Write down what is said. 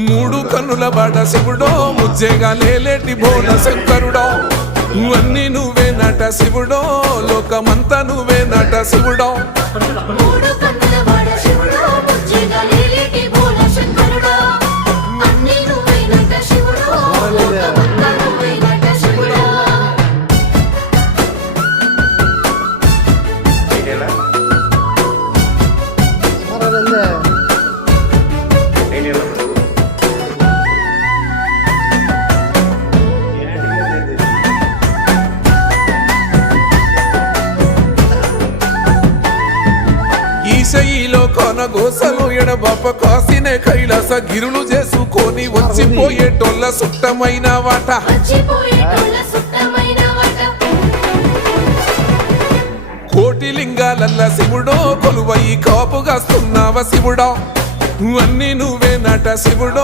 మూడు కన్నుల బాట శివుడో ముజ్జేగా లేలేటి భోల శంకరుడో అన్ని నువ్వే నట శివుడో లోకమంతా నువ్వే నట శివుడో ఈశయిలో కొనగోసలు ఎడబాప కాసినే కైలాస గిరులు చేసుకొని వచ్చిపోయేటోళ్ళ సుట్టమైన వాట కోటి లింగాలల్ల శివుడో కొలువయి కాపుగాస్తున్నావ శివుడో అన్ని నువ్వే నట శివుడో